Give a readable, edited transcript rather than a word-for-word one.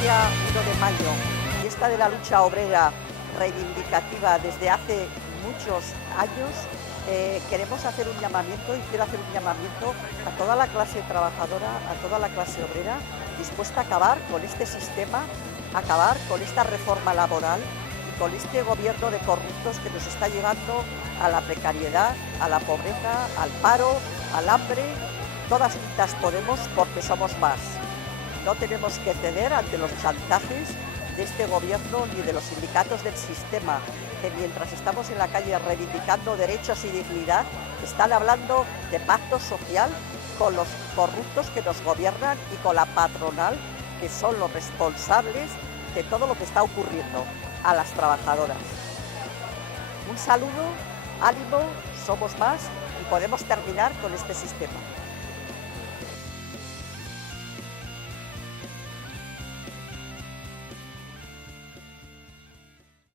día 1 de mayo, fiesta de la lucha obrera reivindicativa desde hace muchos años, queremos hacer un llamamiento y quiero hacer un llamamiento a toda la clase trabajadora, a toda la clase obrera, dispuesta a acabar con este sistema, a acabar con esta reforma laboral y con este gobierno de corruptos que nos está llevando a la precariedad, a la pobreza, al paro, al hambre. Todas juntas podemos porque somos más. No tenemos que ceder ante los chantajes de este gobierno ni de los sindicatos del sistema, que mientras estamos en la calle reivindicando derechos y dignidad, están hablando de pacto social con los corruptos que nos gobiernan y con la patronal, que son los responsables de todo lo que está ocurriendo a las trabajadoras. Un saludo, ánimo, somos más y podemos terminar con este sistema.